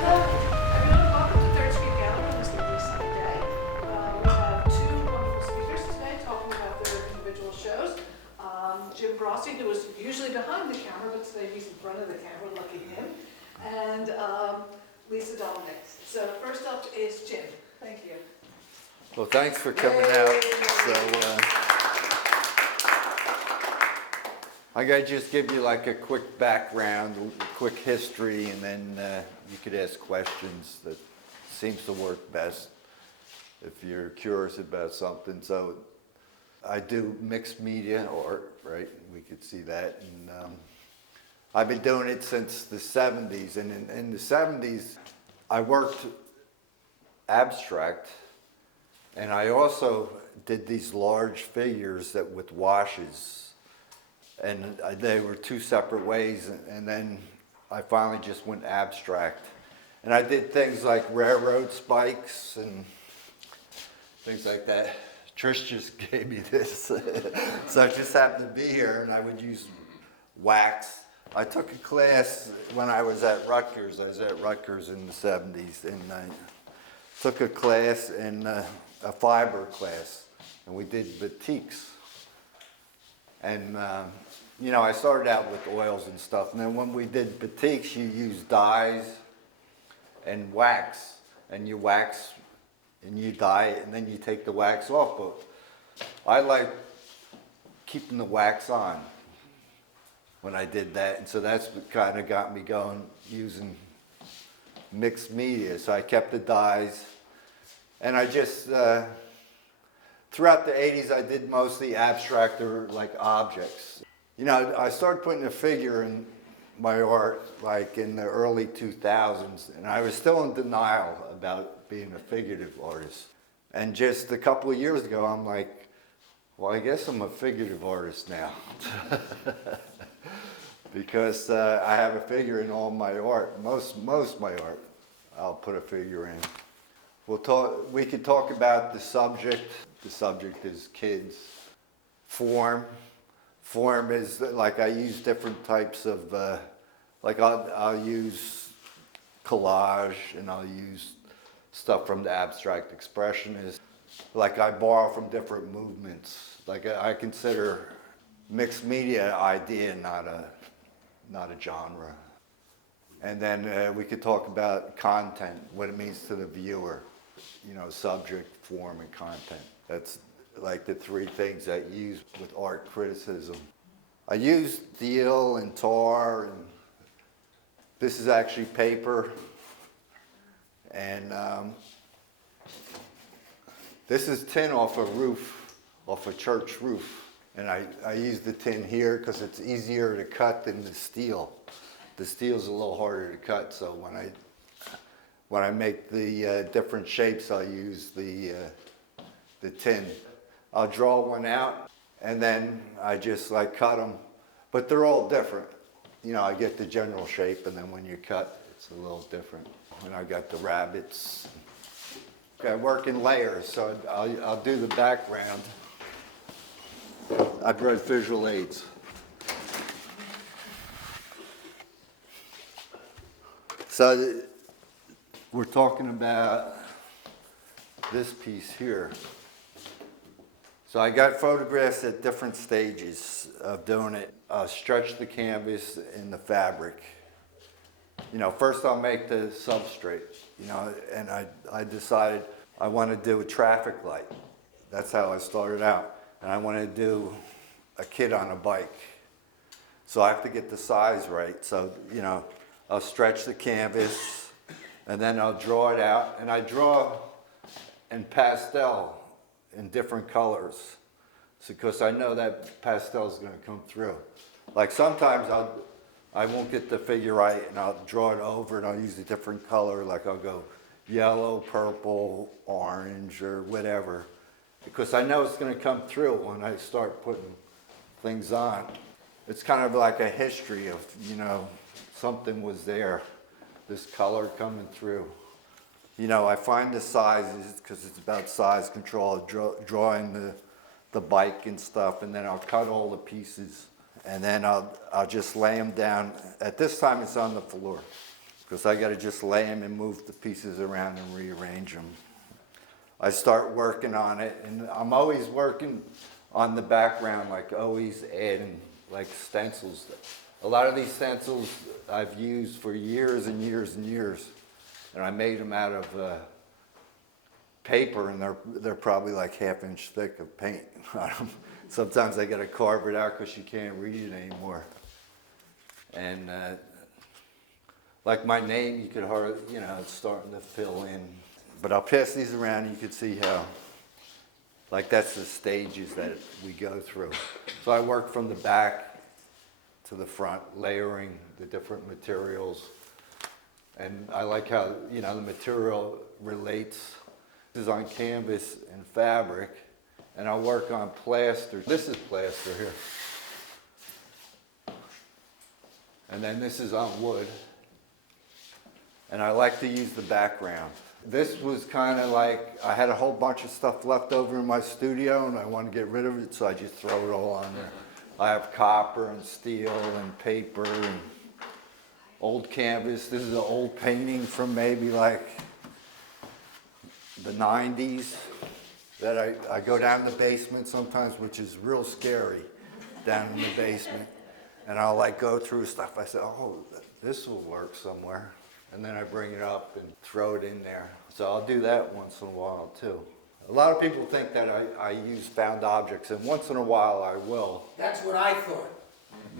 Hello, everyone. Welcome to Third Street Gallery on this lovely sunny day. We have two wonderful speakers today talking about their individual shows. Jim Brossy, who is usually behind the camera, but today he's in front of the camera, lucky him, and Lisa Dominic. So first up is Jim. Thank you. Well, thanks for coming out. So, I'm going to just give you like a quick background, a quick history, and then you could ask questions. That seems to work best if you're curious about something. So I do mixed media art, right? We could see that. And I've been doing it since the 70s. And in the 70s, I worked abstract. And I also did these large figures that with washes. And they were two separate ways, and then I finally just went abstract. And I did things like railroad spikes and things like that. Trish just gave me this. So I just happened to be here, and I would use wax. I took a class when I was at Rutgers. I was at Rutgers in the 70s, and I took a class in a fiber class, and we did batiks. And you know, I started out with oils and stuff, and then when we did batiks, you use dyes and wax, and you wax and you dye it, and then you take the wax off. But I like keeping the wax on when I did that, and so that's what kind of got me going using mixed media. So I kept the dyes, and I just throughout the 80s, I did mostly abstract or like objects. You know, I started putting a figure in my art like in the early 2000s, and I was still in denial about being a figurative artist. And just a couple of years ago, I'm like, well, I guess I'm a figurative artist now. Because I have a figure in all my art, most of my art, I'll put a figure in. We could talk about the subject. The subject is kids. Form. Form is like I use different types of, like I'll use collage, and I'll use stuff from the abstract expressionist. Like I borrow from different movements. Like I consider mixed media idea not a genre. And then we could talk about content, what it means to the viewer. You know, subject, form, and content. That's like the three things I use with art criticism. I use steel and tar, and this is actually paper. And this is tin off a roof, off a church roof. And I use the tin here because it's easier to cut than the steel. The steel's a little harder to cut, so when I make the different shapes, I'll use the tin. I'll draw one out and then I just like cut them, but they're all different. You know, I get the general shape and then when you cut, it's a little different. And I got the rabbits. I work in layers, so I'll do the background. I've read visual aids. So we're talking about this piece here. So I got photographs at different stages of doing it. Stretch the canvas in the fabric. You know, first I'll make the substrate, you know, and I decided I want to do a traffic light. That's how I started out. And I want to do a kid on a bike. So I have to get the size right. So, you know, I'll stretch the canvas and then I'll draw it out. And I draw in pastel in different colors because I know that pastel is going to come through. Like sometimes I won't get the figure right and I'll draw it over and I'll use a different color, like I'll go yellow, purple, orange, or whatever, because I know it's going to come through when I start putting things on. It's kind of like a history of, you know, something was there, this color coming through. You know, I find the sizes because it's about size control, drawing the bike and stuff, and then I'll cut all the pieces, and then I'll just lay them down. At this time, it's on the floor because I got to just lay them and move the pieces around and rearrange them. I start working on it, and I'm always working on the background, like always adding like stencils. A lot of these stencils I've used for years and years and years. And I made them out of paper, and they're probably like ½ inch thick of paint on them. Sometimes I got to carve it out because you can't read it anymore. And like my name, you could hardly, you know, it's starting to fill in. But I'll pass these around, and you can see how, like that's the stages that we go through. So I work from the back to the front, layering the different materials. And I like how, you know, the material relates. This is on canvas and fabric, and I'll work on plaster. This is plaster here. And then this is on wood. And I like to use the background. This was kind of like, I had a whole bunch of stuff left over in my studio, and I wanted to get rid of it, so I just throw it all on there. I have copper and steel and paper and old canvas. This is an old painting from maybe like the 90s that I go down the basement sometimes, which is real scary, down in the basement. And I'll like go through stuff. I said, oh, this will work somewhere. And then I bring it up and throw it in there. So I'll do that once in a while too. A lot of people think that I use found objects, and once in a while I will. That's what I thought.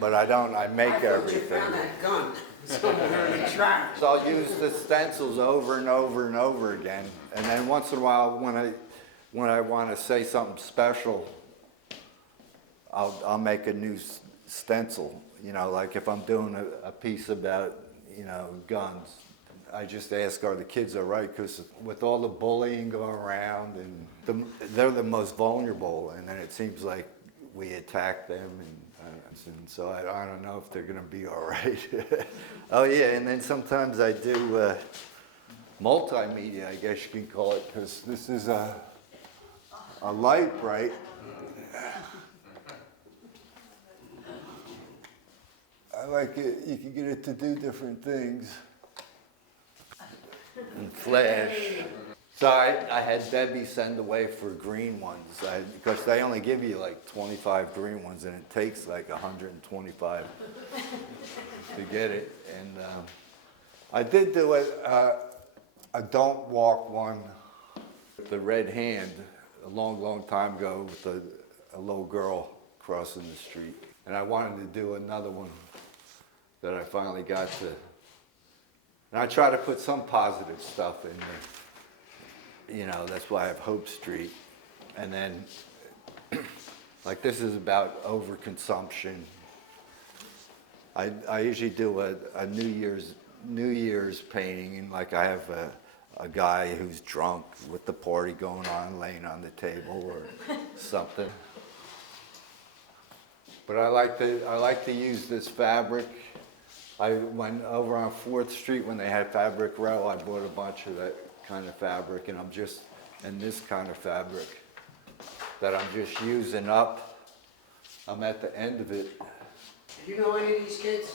But I don't, I make I thought everything. you found that gun somewhere in the trash. So I'll use the stencils over and over and over again. And then once in a while, when I want to say something special, I'll make a new stencil. You know, like if I'm doing a piece about, you know, guns, I just ask, are the kids all right? Because with all the bullying going around, and they're the most vulnerable, and then it seems like we attack them, and so I don't know if they're going to be all right. Oh yeah, and then sometimes I do multimedia, I guess you can call it, because this is a light bright. I like it, you can get it to do different things. And flash. So I had Debbie send away for green ones, because they only give you like 25 green ones, and it takes like 125 to get it. And I did do a don't walk one with the red hand a long time ago with a little girl crossing the street. And I wanted to do another one that I finally got to. And I try to put some positive stuff in there. You know, that's why I have Hope Street. And then, like this is about overconsumption. I usually do a New Year's painting, and like I have a guy who's drunk with the party going on, laying on the table or something. But I like to use this fabric. I went over on 4th Street when they had Fabric Row. I bought a bunch of that kind of fabric, and I'm just in this kind of fabric that I'm just using up. I'm at the end of it. Do you know any of these kids?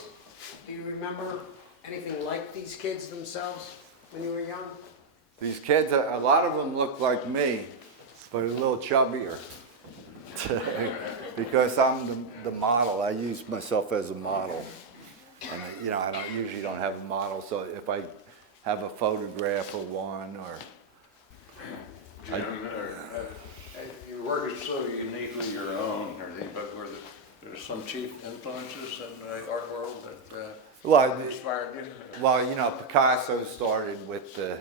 Do you remember anything like these kids themselves when you were young? These kids, a lot of them look like me, but a little chubbier. Because I'm the model. I use myself as a model. And you know, I usually don't have a model, so if I have a photograph of one or... Jim, your work is so uniquely your own, and everything, but were there some chief influences in the art world that Well, inspired you? well, you know, Picasso started with the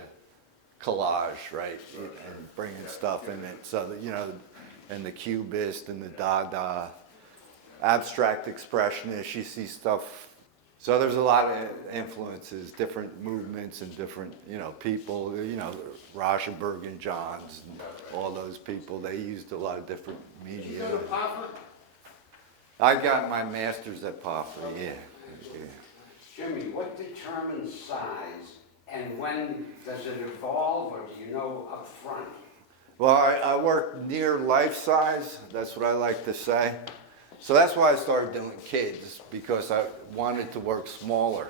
collage, right? And bringing stuff in it. So, that, you know, and the Cubist and the Dada, abstract expressionists, you see stuff. So there's a lot of influences, different movements and different, you know, people, you know, Rauschenberg and Johns and all those people, they used a lot of different Did you media. go to Papa? I got my master's at Papa, yeah. Jimmy, what determines size and when does it evolve or do you know up front? Well, I work near life size, that's what I like to say. So that's why I started doing kids, because I wanted to work smaller.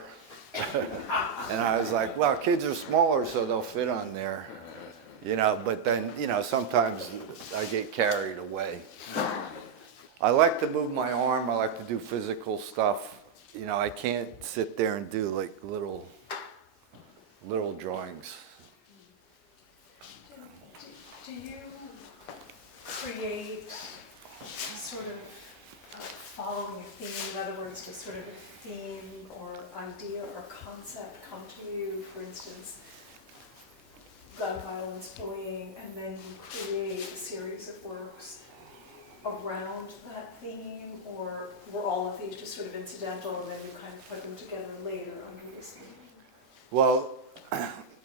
And I was like, well, kids are smaller, so they'll fit on there. You know, but then, you know, sometimes I get carried away. I like to move my arm, I like to do physical stuff. You know, I can't sit there and do like little drawings. Do you create sort of following a theme? In other words, does sort of a theme or idea or concept come to you, for instance, gun violence, bullying, and then you create a series of works around that theme, or were all of these just sort of incidental and then you kind of put them together later under this theme? Well,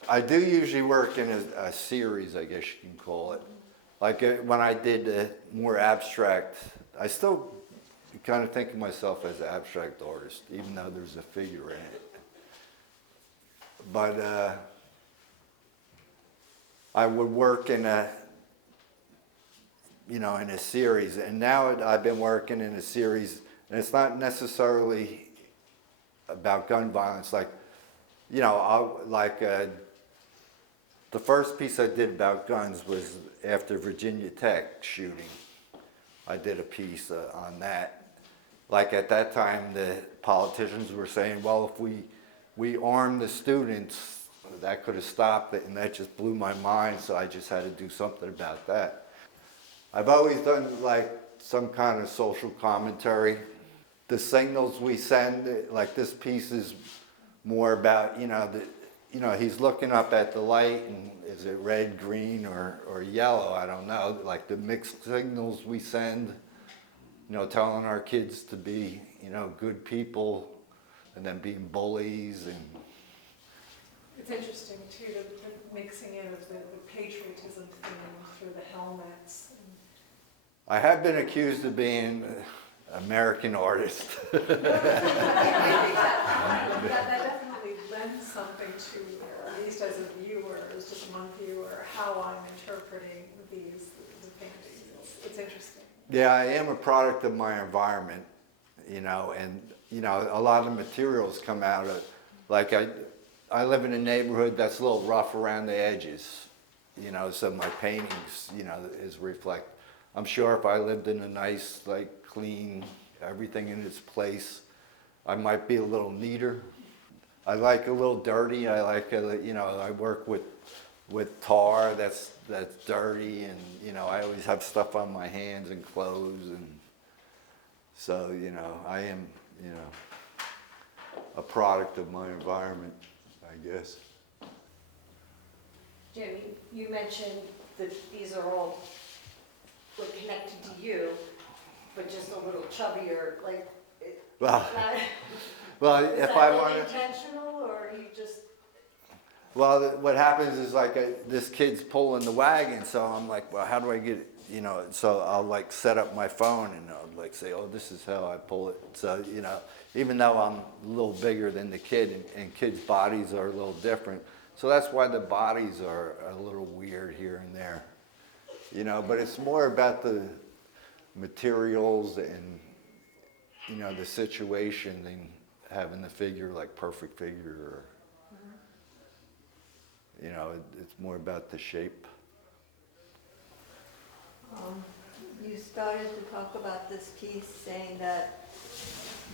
I do usually work in a series, I guess you can call it. Like when I did more abstract, I still kind of think of myself as an abstract artist, even though there's a figure in it. But I would work in a, you know, in a series, and now I've been working in a series, and it's not necessarily about gun violence. Like, you know, the first piece I did about guns was after Virginia Tech shooting. I did a piece on that. Like at that time, the politicians were saying, well, if we arm the students, that could have stopped it, and that just blew my mind, so I just had to do something about that. I've always done like some kind of social commentary. The signals we send, like this piece is more about, you know, he's looking up at the light, and is it red, green, or yellow? I don't know. Like the mixed signals we send, you know, telling our kids to be, you know, good people, and then being bullies. And It's interesting too, the mixing in of the patriotism theme through the helmets. I have been accused of being an American artist. That definitely lends something to, at least as a viewer, as just one viewer, how I'm interpreting the paintings. It's interesting. Yeah, I am a product of my environment, you know, and, you know, a lot of materials come out of, like I live in a neighborhood that's a little rough around the edges, you know, so my paintings, you know, is reflect. I'm sure if I lived in a nice, like, clean, everything in its place, I might be a little neater. I like a little dirty. I like, you know, I work with tar that's dirty, and, you know, I always have stuff on my hands and clothes, and so, you know, I am, you know, a product of my environment, I guess. Jim, you mentioned that these are all connected to you, but just a little chubbier, like, Well, that, well, is if that I like want to, intentional, or you just, Well, what happens is like this kid's pulling the wagon, so I'm like, well, how do I get, so I'll like set up my phone and I'll like say, oh, this is how I pull it. So, even though I'm a little bigger than the kid and kids' bodies are a little different. So that's why the bodies are a little weird here and there, but it's more about the materials and, the situation than having the figure like perfect figure or, it's more about the shape. You started to talk about this piece saying that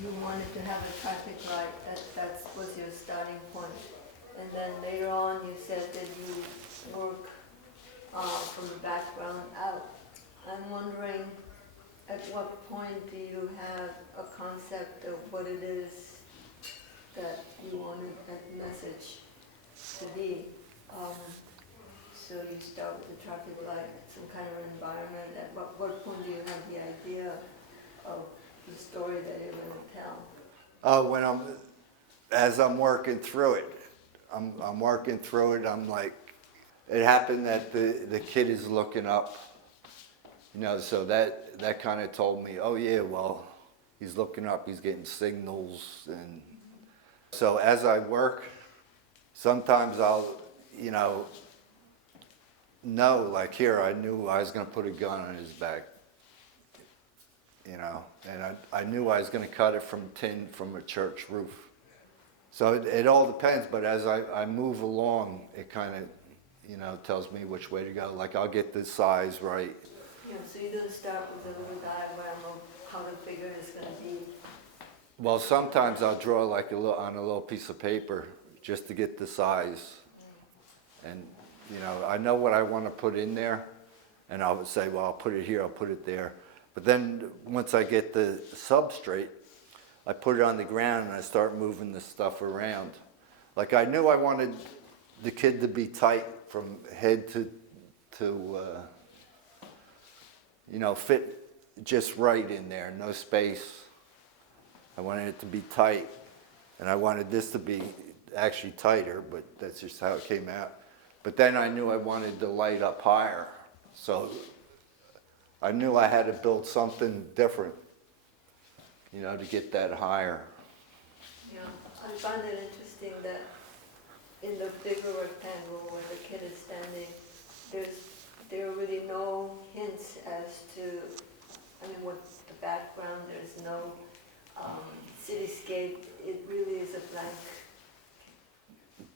you wanted to have a traffic light, that was your starting point. And then later on you said that you work from the background out. I'm wondering, at what point do you have a concept of what it is that you wanted that message to be? So you start with the traffic light, some kind of environment. At what point do you have the idea of the story that you're going to tell? As I'm working through it, I'm working through it. I'm like, it happened that the kid is looking up, so that kind of told me, oh yeah, well, he's looking up, he's getting signals, and so as I work, sometimes I'll, know, like here, I knew I was going to put a gun on his back, and I knew I was going to cut it from tin from a church roof. So it all depends, but as I move along, it kind of, tells me which way to go. Like I'll get the size right. Yeah, so you're going to start with a little diagram of how the figure is going to be. Well, sometimes I'll draw like on a little piece of paper just to get the size. And, I know what I want to put in there, and I'll say, well, I'll put it here, I'll put it there. But then once I get the substrate, I put it on the ground and I start moving the stuff around. Like I knew I wanted the kid to be tight from head to fit just right in there, no space. I wanted it to be tight, and I wanted this to be actually tighter, but that's just how it came out. But then I knew I wanted the light up higher, so I knew I had to build something different, to get that higher. Yeah, I find it interesting that in the bigger rectangle where the kid is standing, there are really no hints as to, what the background, there's no cityscape. It really is a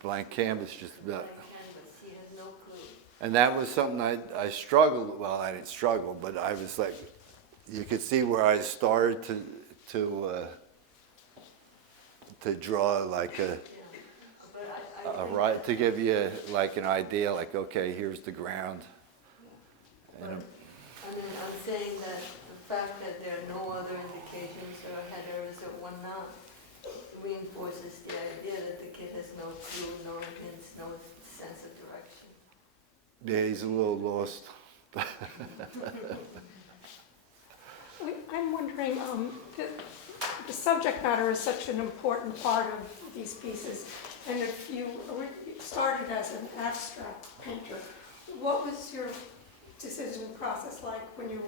Blank canvas, just about. blank canvas. He has no clue. And that was something I struggled, well, I didn't struggle, but I was like, you could see where I started to draw like Yeah. But I think right, to give you like an idea, like, okay, here's the ground. But, And I'm saying that the fact that there are no other indications or headers or whatnot reinforces the idea that the kid has no clue, no hints, no sense of direction. yeah, he's a little lost. I'm wondering, the subject matter is such an important part of these pieces, and if you started as an abstract painter, what was your decision process like when you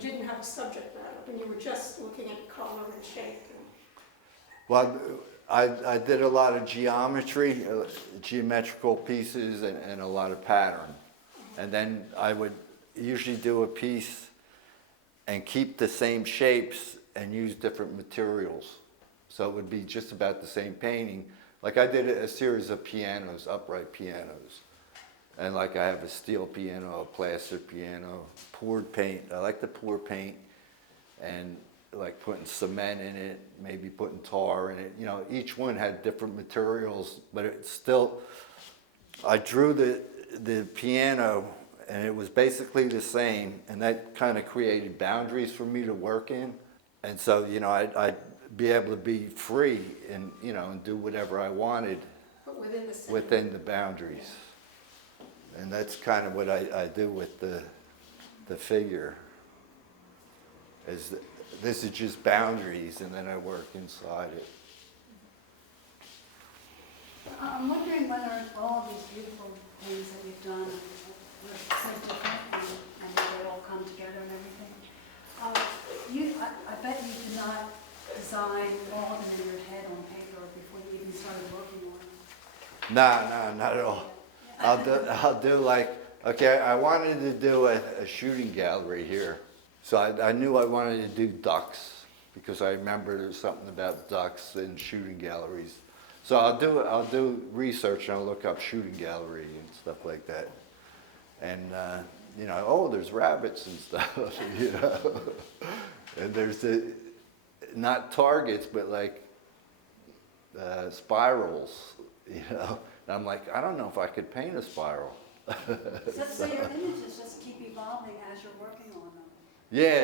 didn't have a subject matter, when you were just looking at color and shape? Well, I did a lot of geometry, geometrical pieces, and a lot of pattern. And then I would usually do a piece and keep the same shapes and use different materials. So it would be just about the same painting. Like I did a series of pianos, upright pianos. And like I have a steel piano, a plaster piano, poured paint. I like to pour paint and like putting cement in it, maybe putting tar in it. Each one had different materials, but it still, I drew the piano and it was basically the same, and that kind of created boundaries for me to work in. And so, I'd be able to be free and, and do whatever I wanted But within the same. within the boundaries. And that's kind of what I do with the figure. This is just boundaries, and then I work inside it. I'm wondering whether all of these beautiful things that you've done were so different and they all come together and everything. I bet you did not design all of them in your head on paper before you even started working on them. No, not at all. I'll do like, okay, I wanted to do a shooting gallery here. So I knew I wanted to do ducks because I remember there's something about ducks in shooting galleries. So I'll do research and I'll look up shooting gallery and stuff like that. And, you know, oh, there's rabbits and stuff, you know. And there's not targets, but like spirals, you know. And I'm like, I don't know if I could paint a spiral. So your images just keep evolving as you're working on them. Yeah,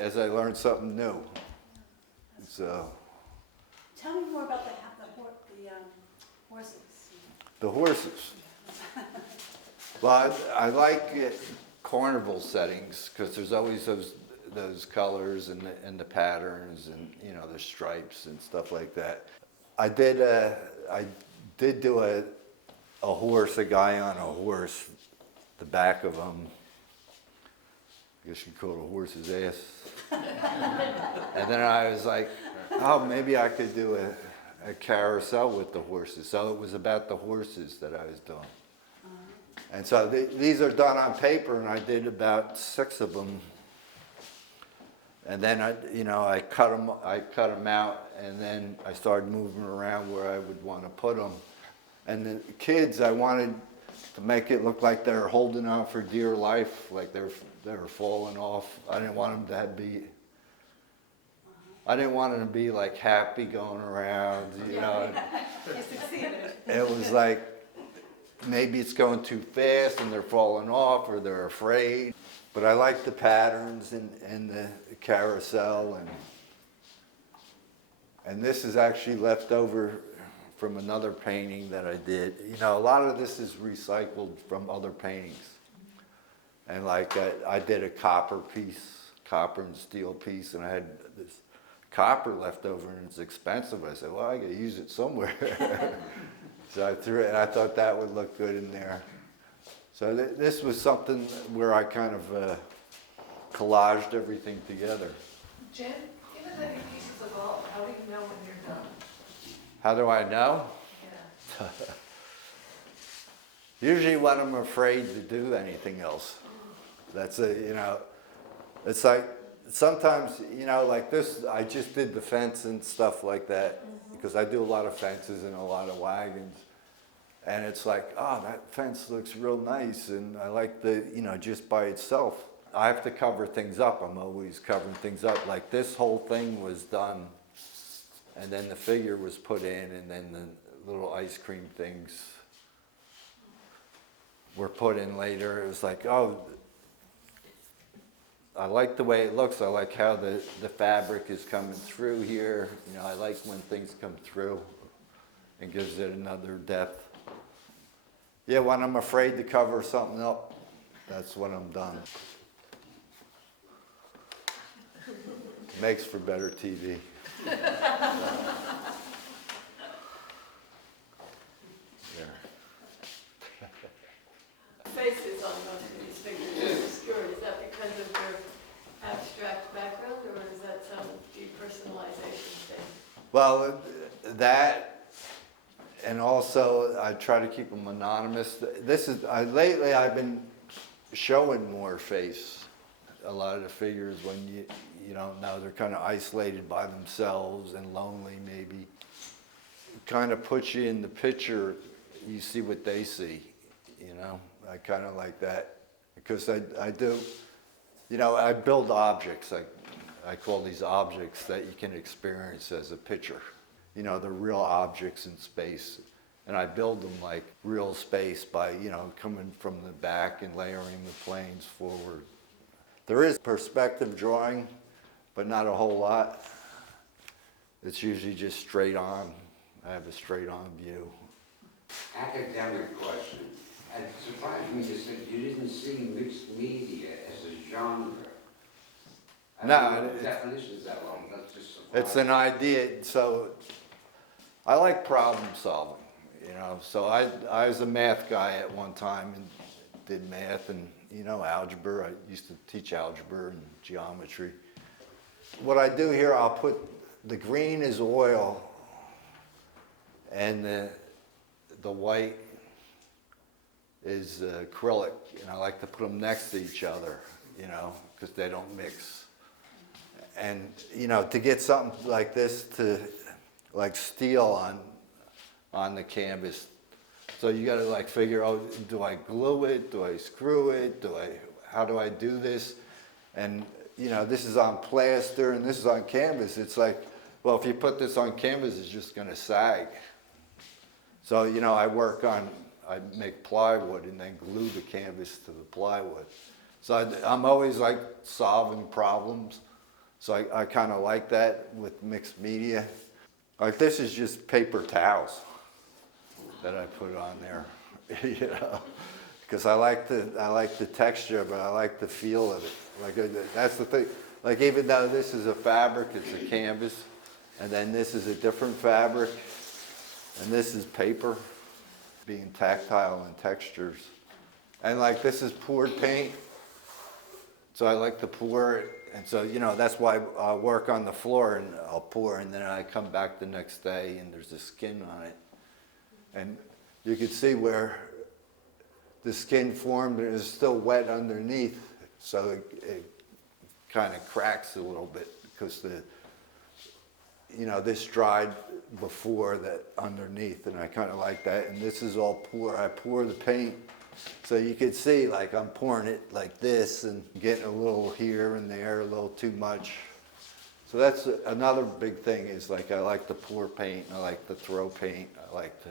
as I learn something new. So, Tell me more about the horses. the horses. Well, I like carnival settings because there's always those colors and the patterns and, you know, the stripes and stuff like that. I did do a horse, a guy on a horse, the back of him. I guess you'd call it a horse's ass. And then I was like, oh, maybe I could do a carousel with the horses. So it was about the horses that I was doing. And so these are done on paper, and I did about 6 of them. And then I cut them out, and then I started moving around where I would want to put them. And the kids, I wanted to make it look like they're holding on for dear life, like they were falling off. I didn't want them to be like happy going around, you know. You succeeded. It was like maybe it's going too fast and they're falling off or they're afraid. But I like the patterns and the carousel, and this is actually left over from another painting that I did. You know, a lot of this is recycled from other paintings. And like I did a copper and steel piece, and I had this copper left over and it's expensive. I said, well, I gotta use it somewhere. So I threw it, and I thought that would look good in there. So this was something where I kind of collaged everything together. Jim, given that your pieces evolve, how do you know when you're done? How do I know? Yeah. Usually when I'm afraid to do anything else. That's it's like sometimes, like this, I just did the fence and stuff like that because I do a lot of fences and a lot of wagons. And it's like, oh, that fence looks real nice. And I like just by itself. I have to cover things up. I'm always covering things up. Like this whole thing was done, and then the figure was put in, and then the little ice cream things were put in later. It was like, oh, I like the way it looks. I like how the fabric is coming through here. I like when things come through and gives it another depth. Yeah, when I'm afraid to cover something up, that's when I'm done. Makes for better TV. There. Faces on most of these figures are obscured. Is that because of your abstract background, or is that some depersonalization thing? Well, that, and also I try to keep them anonymous. Lately I've been showing more face. A lot of the figures, when you don't know, they're kind of isolated by themselves and lonely maybe. It kind of puts you in the picture, you see what they see, I kind of like that because I do, I build objects. I call these objects that you can experience as a picture. They're real objects in space. And I build them like real space by, coming from the back and layering the planes forward. There is perspective drawing, but not a whole lot. It's usually just straight on. I have a straight on view. Academic question. It surprised me you said you didn't see mixed media as a genre. I No, don't know what the definition is that long. That's just surprising. It's an idea. So I like problem solving. you know. So I was a math guy at one time and did math and, you know, algebra. I used to teach algebra and geometry. What I do here, I'll put, the green is oil and the white is acrylic, and I like to put them next to each other, you know, because they don't mix. And, you know, to get something like this to, like steel on the canvas, so you gotta like figure out, do I glue it, do I screw it, how do I do this? And, you know, this is on plaster and this is on canvas. It's like, well, if you put this on canvas, it's just gonna sag. So, you know, I make plywood and then glue the canvas to the plywood. So I'm always like solving problems. So I kind of like that with mixed media. Like this is just paper towels that I put on there, you know, because I like the texture, but I like the feel of it. Like that's the thing. Like even though this is a fabric, it's a canvas, and then this is a different fabric, and this is paper, being tactile and textures. And like this is poured paint, so I like to pour it. And so, you know, that's why I work on the floor and I'll pour, and then I come back the next day and there's a skin on it. And you can see where the skin formed and is still wet underneath, so it kind of cracks a little bit because this dried before that underneath, and I kind of like that. And this is all I pour the paint. So you can see, like, I'm pouring it like this and getting a little here and there, a little too much. So that's another big thing is, like, I like to pour paint, I like to throw paint, I like to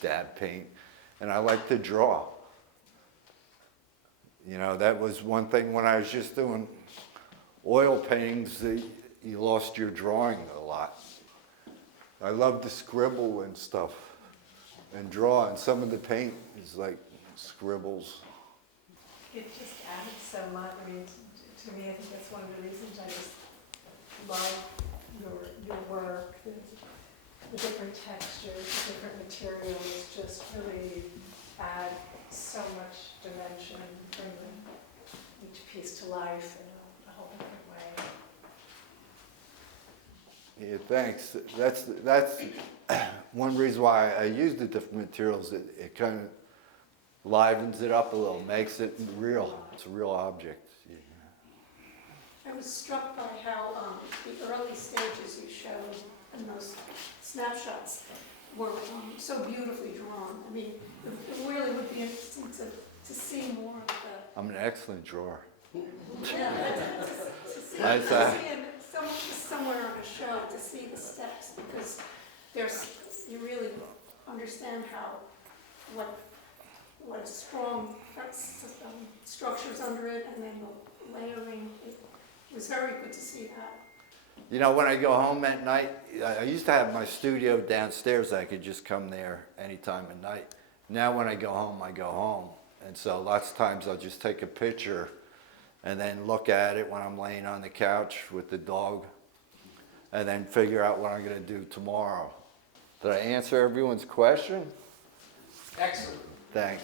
dab paint, and I like to draw. You know, that was one thing when I was just doing oil paintings, you lost your drawing a lot. I love to scribble and stuff and draw, and some of the paint is like scribbles. It just added so much. I mean, to me, I think that's one of the reasons I just love your work. The different textures, the different materials just really add so much dimension and bring each piece to life in a whole different way. Yeah, thanks. That's one reason why I use the different materials. It kind of livens it up a little, makes it real. It's a real object. Yeah. I was struck by how the early stages you showed in those snapshots were so beautifully drawn. I mean, it really would be interesting to see more of the... I'm an excellent drawer. Yeah, to see somewhere on a show, to see the steps, because you really understand what a strong structures under it, and then the layering. It was very good to see that. You know, when I go home at night, I used to have my studio downstairs. I could just come there any time of night. Now when I go home, I go home. And so lots of times I'll just take a picture and then look at it when I'm laying on the couch with the dog, and then figure out what I'm going to do tomorrow. Did I answer everyone's question? Excellent. Thanks.